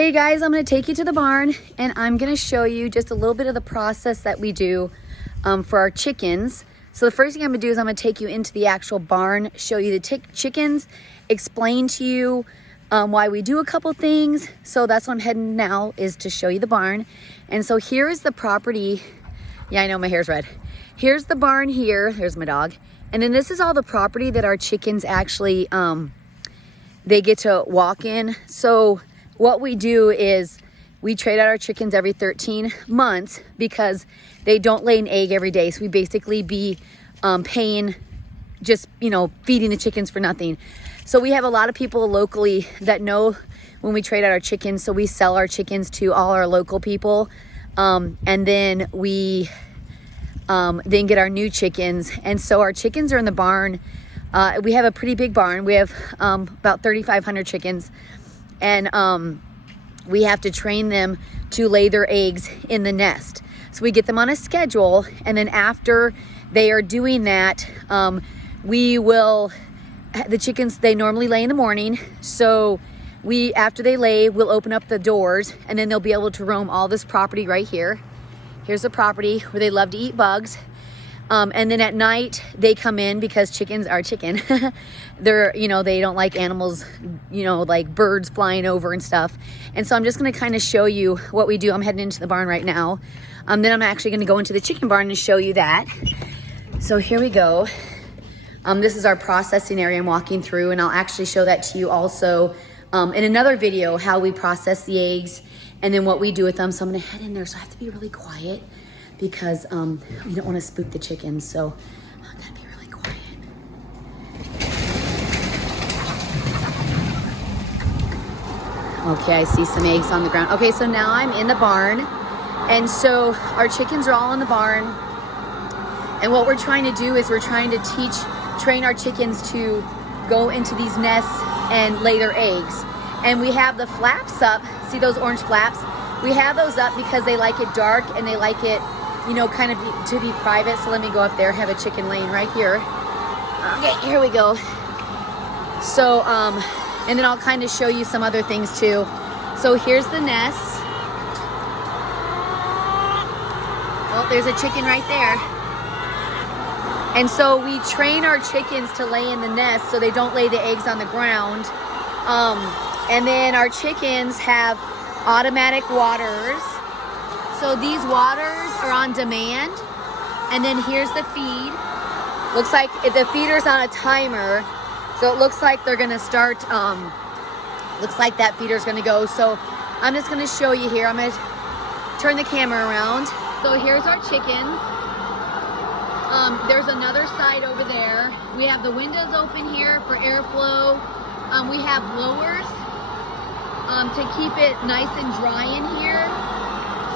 Hey guys, I'm gonna take you to the barn and I'm gonna show you just a little bit of the process that we do for our chickens. So the first thing I'm gonna do is I'm gonna take you into the actual barn, show you the chickens, explain to you why we do a couple things. So that's what I'm heading now, is to show you the barn. And so here is the property. Yeah, I know my hair's red. Here's the barn here. There's my dog. And then this is all the property that our chickens actually, they get to walk in. So what we do is we trade out our chickens every 13 months because they don't lay an egg every day. So we basically be paying, just, feeding the chickens for nothing. So we have a lot of people locally that know when we trade out our chickens. So we sell our chickens to all our local people. And then we then get our new chickens. And so our chickens are in the barn. We have a pretty big barn. We have about 3,500 chickens. And we have to train them to lay their eggs in the nest. So we get them on a schedule, and then after they are doing that, the chickens, they normally lay in the morning. So after they lay, we'll open up the doors, and then they'll be able to roam all this property right here. Here's the property where they love to eat bugs. And then at night they come in because chickens are chicken. They don't like animals, like birds flying over and stuff. And so I'm just going to kind of show you what we do. I'm heading into the barn right now. Then I'm actually going to go into the chicken barn and show you that. So here we go. This is our processing area I'm walking through, and I'll actually show that to you also in another video, how we process the eggs and then what we do with them. So I'm going to head in there. So I have to be really quiet, because we don't want to spook the chickens, so I'm gonna be really quiet. Okay, I see some eggs on the ground. Okay, so now I'm in the barn, and so our chickens are all in the barn, and what we're trying to do is we're trying to train our chickens to go into these nests and lay their eggs. And we have the flaps up. See those orange flaps? We have those up because they like it dark and they like it kind of to be private. So let me go up there, have a chicken laying right here. Okay, here we go. So, and then I'll kind of show you some other things too. So here's the nest. Oh, there's a chicken right there. And so we train our chickens to lay in the nest so they don't lay the eggs on the ground. And then our chickens have automatic waters. So these waters are on demand. And then here's the feed. Looks like the feeder's on a timer. So it looks like they're gonna start, looks like that feeder's gonna go. So I'm just gonna show you here. I'm gonna turn the camera around. So here's our chickens. There's another side over there. We have the windows open here for airflow. We have blowers to keep it nice and dry in here.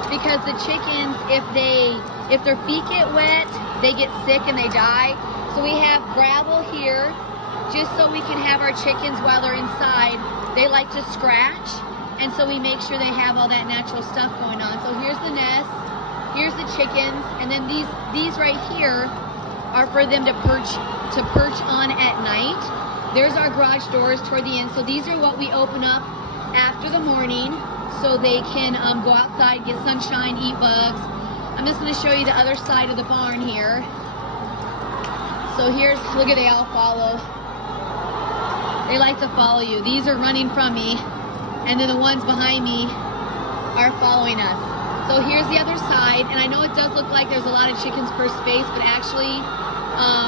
Because the chickens, if their feet get wet, they get sick and they die. So we have gravel here, just so we can have our chickens while they're inside. They like to scratch, and so we make sure they have all that natural stuff going on. So here's the nest, here's the chickens, and then these right here are for them to perch on at night. There's our garage doors toward the end. So these are what we open up after the morning, so they can go outside, get sunshine, eat bugs. I'm just going to show you the other side of the barn here. So look at, they all follow. They like to follow you. These are running from me, and then the ones behind me are following us. So here's the other side, and I know it does look like there's a lot of chickens per space, but actually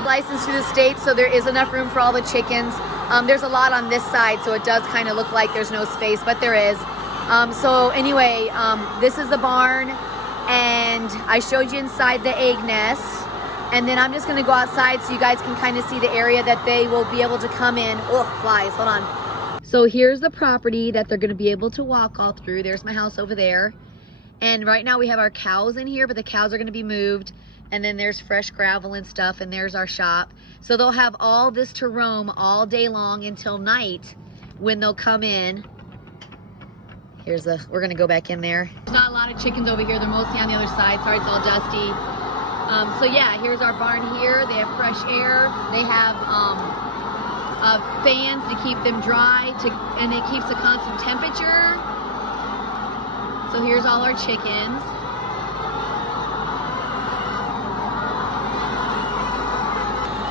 licensed through the state, so there is enough room for all the chickens. There's a lot on this side, so it does kind of look like there's no space, but there is. So anyway, this is the barn, and I showed you inside the egg nest, and then I'm just going to go outside so you guys can kind of see the area that they will be able to come in. Oh, flies, hold on. So here's the property that they're going to be able to walk all through. There's my house over there, and right now we have our cows in here, but the cows are going to be moved, and then there's fresh gravel and stuff, and there's our shop. So they'll have all this to roam all day long until night when they'll come in. We're gonna go back in there. There's not a lot of chickens over here. They're mostly on the other side. Sorry, it's all dusty. So yeah, here's our barn here. They have fresh air. They have fans to keep them dry, and it keeps a constant temperature. So here's all our chickens.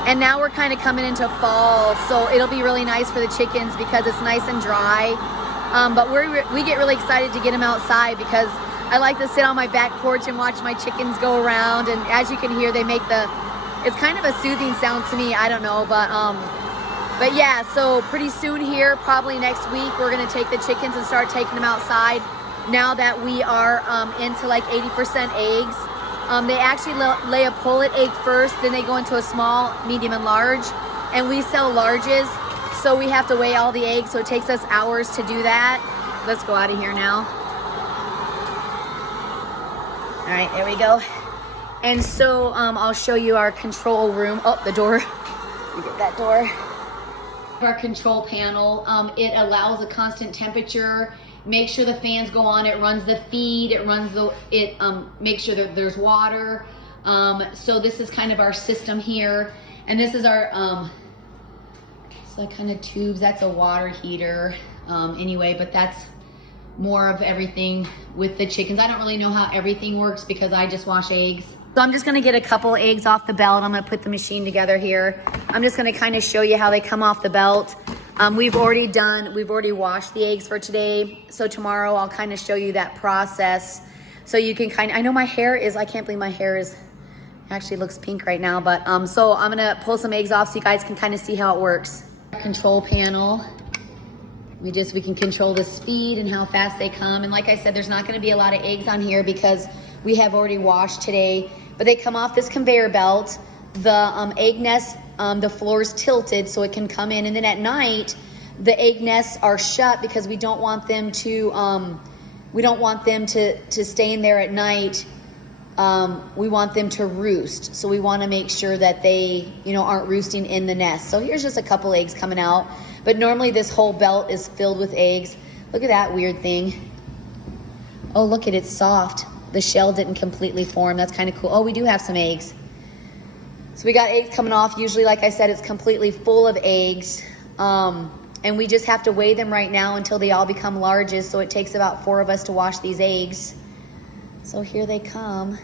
And now we're kind of coming into fall, so it'll be really nice for the chickens because it's nice and dry. But we get really excited to get them outside because I like to sit on my back porch and watch my chickens go around. And as you can hear, they make it's kind of a soothing sound to me. I don't know, but yeah, so pretty soon here, probably next week, we're gonna take the chickens and start taking them outside now that we are into like 80% eggs. They actually lay a pullet egg first, then they go into a small, medium, and large, and we sell larges, so we have to weigh all the eggs, so it takes us hours to do that. Let's go out of here now. All right, there we go. And so I'll show you our control room. Oh, the door. You get that door. Our control panel, it allows a constant temperature. Make sure the fans go on. It runs the feed. It runs makes sure that there's water. So this is kind of our system here, and this is our it's like kind of tubes. That's a water heater. Anyway, but that's more of everything with the chickens. I don't really know how everything works because I just wash eggs. So I'm just gonna get a couple eggs off the belt. I'm gonna put the machine together here. I'm just gonna kind of show you how they come off the belt. We've already washed the eggs for today. So tomorrow I'll kind of show you that process. So you can I know my hair is, I can't believe my hair is, actually looks pink right now, but so I'm gonna pull some eggs off so you guys can kind of see how it works. Control panel. We can control the speed and how fast they come. And like I said, there's not gonna be a lot of eggs on here because we have already washed today, but they come off this conveyor belt. The egg nest, the floor is tilted so it can come in, and then at night the egg nests are shut because we don't want them to stay in there at night. We want them to roost, so we want to make sure that they aren't roosting in the nest. So here's just a couple eggs coming out, but normally this whole belt is filled with eggs. Look at that weird thing. Oh, look at it, soft. The shell didn't completely form. That's kind of cool. Oh, we do have some eggs. So we got eggs coming off. Usually, like I said, it's completely full of eggs. And we just have to weigh them right now until they all become larges. So it takes about 4 of us to wash these eggs. So here they come.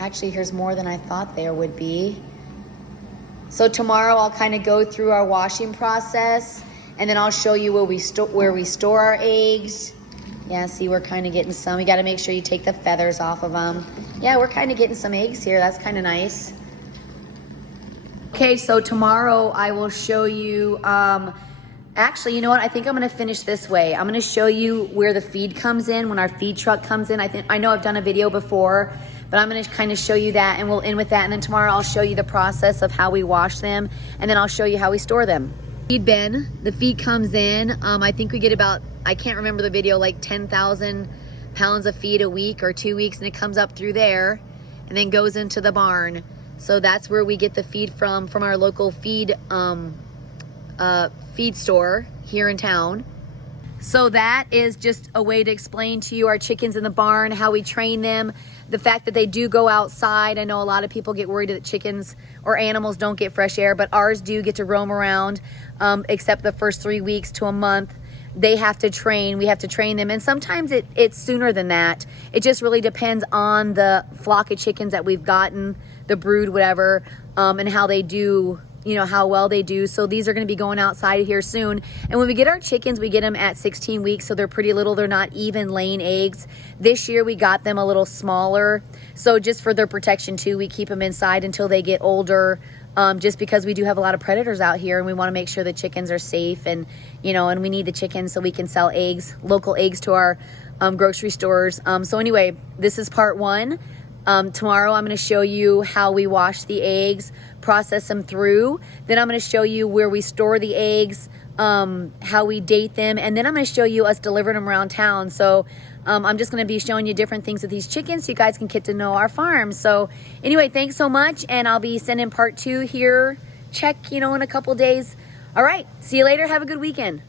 Actually, here's more than I thought there would be. So tomorrow I'll kind of go through our washing process, and then I'll show you where we store our eggs. Yeah, see, we're kind of getting some. You got to make sure you take the feathers off of them. Yeah, we're kind of getting some eggs here. That's kind of nice. Okay, so tomorrow I will show you, actually, you know what? I think I'm gonna finish this way. I'm gonna show you where the feed comes in, when our feed truck comes in. I know I've done a video before, but I'm gonna kind of show you that, and we'll end with that. And then tomorrow I'll show you the process of how we wash them, and then I'll show you how we store them. Feed bin, the feed comes in. I think we get about, I can't remember the video, like 10,000 pounds of feed a week or 2 weeks, and it comes up through there and then goes into the barn. So that's where we get the feed from our local feed store here in town. So that is just a way to explain to you our chickens in the barn, how we train them, the fact that they do go outside. I know a lot of people get worried that chickens or animals don't get fresh air, but ours do get to roam around, except the first 3 weeks to a month. They have to train, we have to train them. And sometimes it's sooner than that. It just really depends on the flock of chickens that we've gotten, the brood, whatever, and how they do, how well they do. So these are going to be going outside here soon. And when we get our chickens, we get them at 16 weeks. So they're pretty little. They're not even laying eggs. This year we got them a little smaller. So just for their protection too, we keep them inside until they get older. Just because we do have a lot of predators out here, and we want to make sure the chickens are safe, and and we need the chickens so we can sell eggs, local eggs, to our grocery stores. So anyway, this is part 1. Tomorrow I'm going to show you how we wash the eggs, process them through. Then I'm going to show you where we store the eggs, how we date them, and then I'm going to show you us delivering them around town. So I'm just going to be showing you different things with these chickens so you guys can get to know our farm. So anyway, thanks so much, and I'll be sending part 2 here. Check, in a couple days. All right, see you later. Have a good weekend.